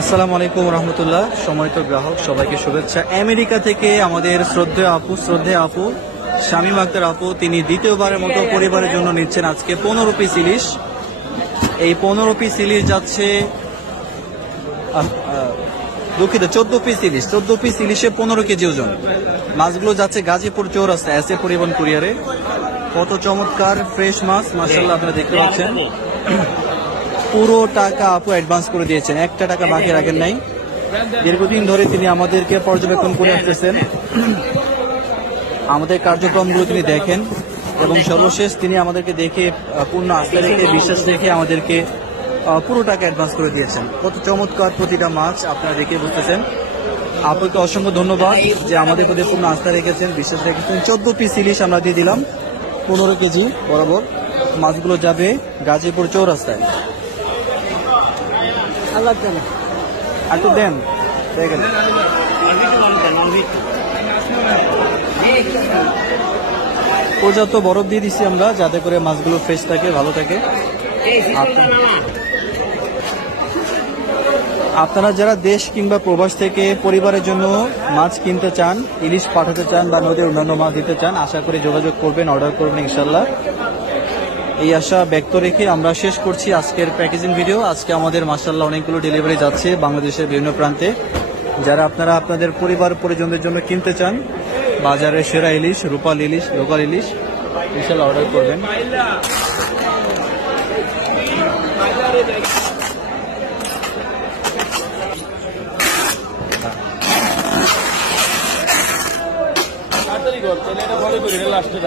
আসসালামু আলাইকুম রহমতুল্লাহ। সম্মানিত গ্রাহক সবাইকে শুভেচ্ছা। আমেরিকা থেকে আমাদের শ্রদ্ধেয় আপু শামীম আক্তার আপু, তিনি দ্বিতীয়বারের মতো পরিবারের জন্য নিচ্ছেন আজকে 15 পিস ইলিশ। এই 15 পিস ইলিশ যাচ্ছে, দুঃখিত, 14 পিস ইলিশ। 14 পিস ইলিশে 15 কেজি ওজন। মাছগুলো যাচ্ছে গাজীপুর চৌরাস্তা এসএ পরিবহন কুরিয়ারে। কত চমৎকার ফ্রেশ মাছ, মাশাআল্লাহ, আপনারা দেখতে পাচ্ছেন। পুরো টাকা আপু অ্যাডভান্স করে দিয়েছেন, একটা টাকা বাকি রাখেন নাই। দীর্ঘদিন ধরে তিনি আমাদেরকে পর্যবেক্ষণ করে আসতেছেন, আমাদের কার্যক্রমগুলো তিনি দেখেন এবং সর্বশেষ তিনি আমাদেরকে দেখে পূর্ণ আস্থা রেখে, বিশ্বাস রেখে আমাদেরকে পুরো টাকা অ্যাডভান্স করে দিয়েছেন। কত চমৎকার প্রতিটা মাছ আপনারা দেখে বুঝতেছেন। আপনাকে অসংখ্য ধন্যবাদ যে আমাদের প্রতি পূর্ণ আস্থা রেখেছেন, বিশ্বাস রেখেছেন। 14 পিস ইলিশ আমরা দিয়ে দিলাম 15 কেজি বরাবর। মাছগুলো যাবে গাজীপুর চৌরাস্তায়। একটু দেন, দেখেন পর্যাপ্ত বরফ দিয়ে দিচ্ছি আমরা, যাতে করে মাছগুলো ফ্রেশ থাকে, ভালো থাকে। আপনারা যারা দেশ কিংবা প্রবাস থেকে পরিবারের জন্য মাছ কিনতে চান, ইলিশ পাঠাতে চান বা নদীর অন্যান্য মাছ দিতে চান, আশা করি যোগাযোগ করবেন, অর্ডার করবেন ইনশাল্লাহ। এই আশা ব্যক্ত রেখে আমরা শেষ করছি আজকের প্যাকেজিং ভিডিও। আজকে আমাদের মাশাআল্লাহ অনেকগুলো ডেলিভারি যাচ্ছে বাংলাদেশের বিভিন্ন প্রান্তে। যারা আপনারা আপনাদের পরিবার পরিজনদের জন্য কিনতে চান, বাজারের সেরা ইলিশ, রূপাল ইলিশ, লোকাল ইলিশ, ইনশাল্লাহ অর্ডার করবেন। লাস্টে